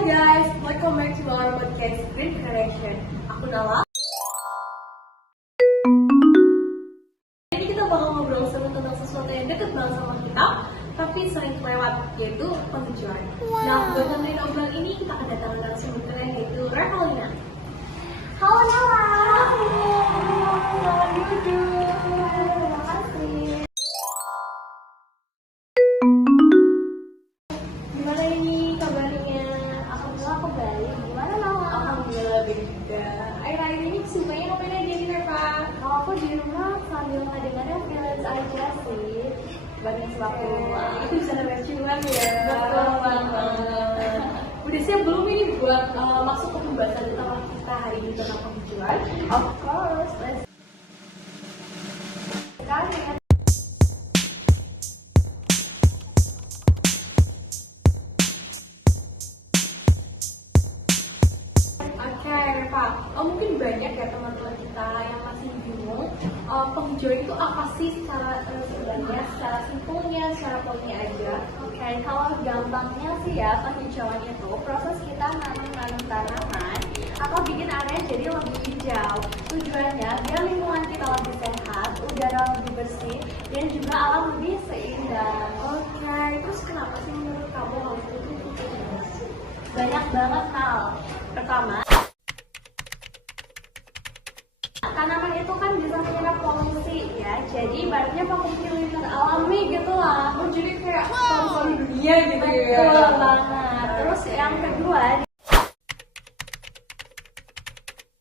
guys, welcome back to our podcast Green Generation. Aku Nala. Ini kita bakal ngobrol seru tentang sesuatu yang deket banget sama kita, tapi sering kelewat, yaitu penghijauan. Nah, buat nemenin obrolan ini kita kedatangan narasumber yaitu Revalina. Halo Nala. Selamat duduk. Terima kasih. Gimana ini kabarnya? Alhamdulillah aku baik. Gimana Nala? Alhamdulillah baik juga. Akhir-akhir ini kesibukannya ngapain aja nih Reva? Kalau aku di rumah sambil kadang-kadang freelance aja sih. Bagi sewaktu luang. Itu bisa nambah cuan ya. Betul banget. Udah siap belum ini buat masuk ke pembahasan utama kita hari ini tentang penghijauan? Of course. Sekali ya. Oke, Reva. Mungkin banyak ya teman-teman kita yang masih bingung penghijauan itu apa sih secara sebenarnya, secara simpelnya, secara poinnya aja. Oke, kalau gampangnya sih ya, penghijauan itu proses kita nanam tanaman atau bikin area jadi lebih hijau. Tujuannya biar lingkungan kita lebih sehat, udara lebih bersih, dan juga alam lebih seindah. Oke, terus kenapa sih menurut kamu hal itu penting? Banyak banget hal. Pertama, tanaman itu kan bisa menyerap polusi ya, jadi ibaratnya pemufilter alami gitu lah. Oh, jadi kayak paru-paru dunia gitu ya? Betul banget. Terus yang kedua,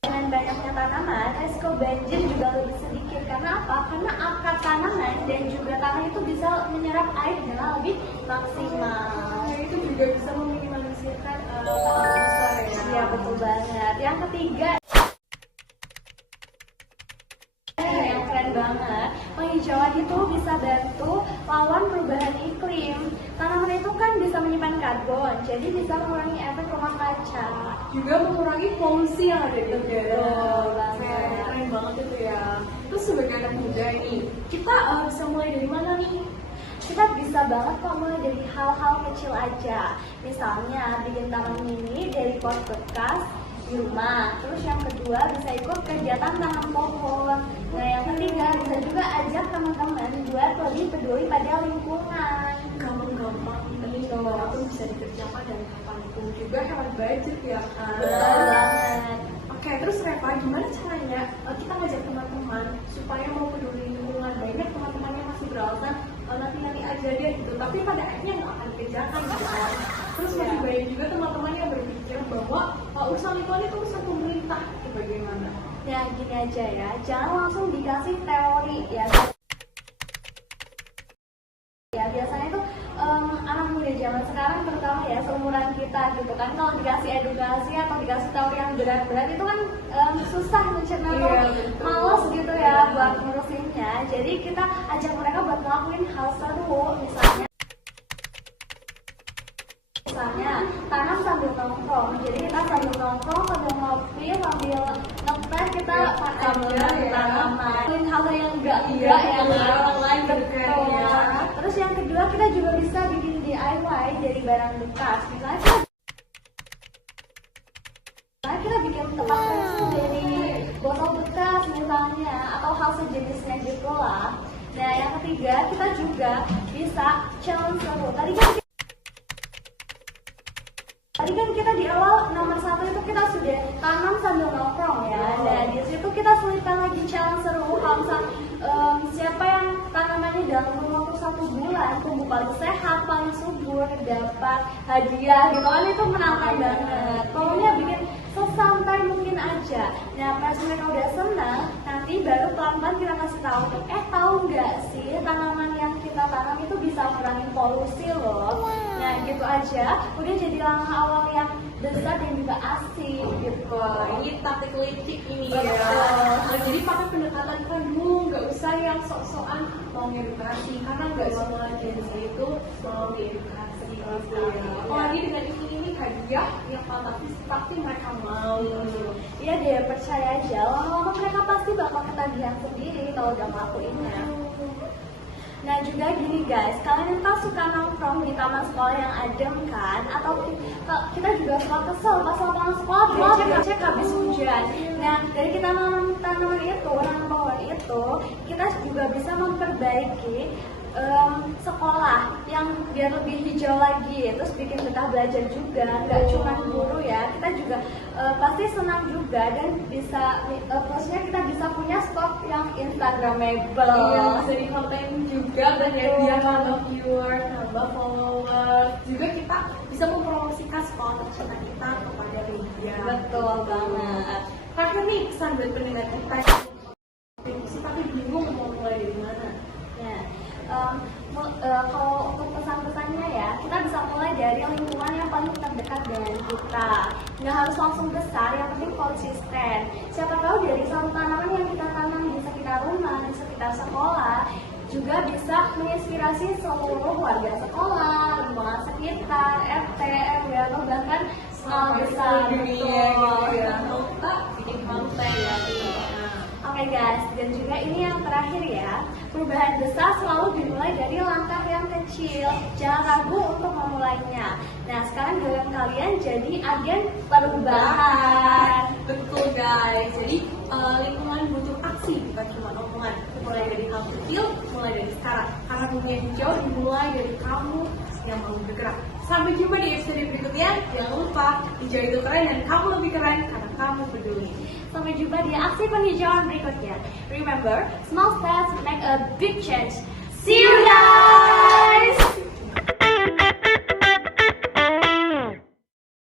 dengan banyaknya tanaman, resiko banjir juga lebih sedikit. Karena apa? Karena akar tanaman dan juga tanah itu bisa menyerap air dengan lebih maksimal. Nah, itu juga bisa meminimalisirkan tanah besar ya? Iya, betul banget. Yang ketiga, yang keren banget, penghijauan itu bisa bantu lawan perubahan iklim. Tanaman itu kan bisa menyimpan karbon, jadi bisa mengurangi efek rumah kaca. Juga mengurangi polusi yang ada di udara. Betul banget. Keren banget itu ya. Terus sebagai anak muda ini, kita bisa mulai dari mana nih? Kita bisa banget kok mulai dari hal-hal kecil aja. Misalnya bikin taman mini dari pot bekas di rumah. Terus yang kedua bisa ikut kegiatan tanam pohon. Nah yang ketiga bisa juga ajak teman-teman buat lebih peduli pada lingkungan. Gampang-gampang ini kalau itu bisa dikerjakan dan kapanpun, juga hemat budget ya kan? Betul banget. Oke, terus Reva, gimana caranya kita ngajak teman-teman supaya mau peduli lingkungan? Banyak teman-teman yang masih beralasan nanti aja deh gitu, tapi pada akhirnya nggak akan dikerjakan gitu kan. Terus masih banyak juga teman-teman yang berpikir bahwa urusan lingkungan itu urusan pemerintah, itu bagaimana? Ya gini aja ya, jangan langsung dikasih teori ya. Ya biasanya tuh anak muda zaman sekarang terutama ya seumuran kita gitu kan, kalau dikasih edukasi atau dikasih teori yang berat-berat itu kan susah mencerna tuh, males gitu ya buat ngurusinnya. Jadi kita ajak mereka buat ngelakuin hal seru, misalnya tanam sambil nongkrong. Jadi kita sambil nongkrong, sambil ngopi, sambil ngeteh, kita pakai tanaman, hal yang enggak yang orang lain berkarya. Terus yang kedua kita juga bisa bikin DIY dari barang bekas. Misalnya kita bikin tempat resto dari botol bekas misalnya, atau hal sejenisnya gitu lah. Nah yang ketiga kita juga bisa challenge seru. Tadi kan kita di awal nomor 1 itu kita sudah tanam sambil nongkrong ya. Nah di situ kita selipkan lagi challenge seru. Kalau siapa yang tanamannya dalam waktu 1 bulan tumbuh paling sehat, paling subur, dapat hadiah gitu kan, itu menantang banget. Pokoknya bikin sesantai mungkin aja. Nah pas mereka udah senang, nanti baru pelan-pelan kita kasih tahu, tahu nggak sih tanaman yang kita tanam itu bisa mengurangi polusi loh. Nah gitu aja, udah jadi langkah awal yang besar dan juga asik gitu. Ini taktik licik ini ya. Jadi pakai pendekatan kan dulu, nggak usah yang sok-sokan mau ngedukasi, karena nggak semua jenis itu mau diedukasi gitu ya. Apalagi dengan ini hadiah yang fantastis, pasti mereka mau. Iya deh, percaya aja, lama-lama mereka pasti bakal ketagihan sendiri kalau udah ngelakuinnya. Nah juga gini guys, kalian kan suka nongkrong di taman lingkungan sekolah yang adem kan, atau kita juga suka kesel pas lapangan sekolah cek habis hujan. Nah, dari kita nanam pohon itu, kita juga bisa memperbaiki sekolah yang biar lebih hijau lagi, terus bikin betah belajar juga, nggak cuma guru ya, kita juga pasti senang juga dan bisa plusnya kita bisa punya stok yang instagramable. Iya, bisa di konten juga dan ya dia nambah viewers, nambah followers, juga kita bisa mempromosikan sekolah tercinta kita kepada media. Betul banget. Terakhir nih pesan buat pendengar kita tapi bingung mau mulai dari mana. Ya, kalau untuk pesan-pesannya ya, kita bisa mulai dari lingkungan yang paling terdekat dengan kita. Nggak harus langsung besar, yang penting konsisten. Siapa tahu dari satu tanaman yang kita tanam di sekitar rumah, di sekitar sekolah, juga bisa menginspirasi seluruh warga sekolah, lingkungan sekitar, RT, RW, atau bahkan skala besar. Dunia gitu ya. Kalau kita bikin konten ya. Oke guys, dan juga ini yang terakhir ya, perubahan besar selalu dimulai dari langkah yang kecil. Jangan ragu untuk memulainya. Nah, sekarang giliran kalian jadi agen perubahan. Betul guys, jadi lingkungan butuh aksi, bukan cuma omongan. Mulai dari hal kecil, mulai dari sekarang. Karena dunia hijau dimulai dari kamu yang mau bergerak. Sampai jumpa di episode berikutnya. Jangan lupa, hijau itu keren dan kamu lebih keren karena kamu peduli. Sampai jumpa di aksi penghijauan berikutnya. Remember, small steps make a big change. See you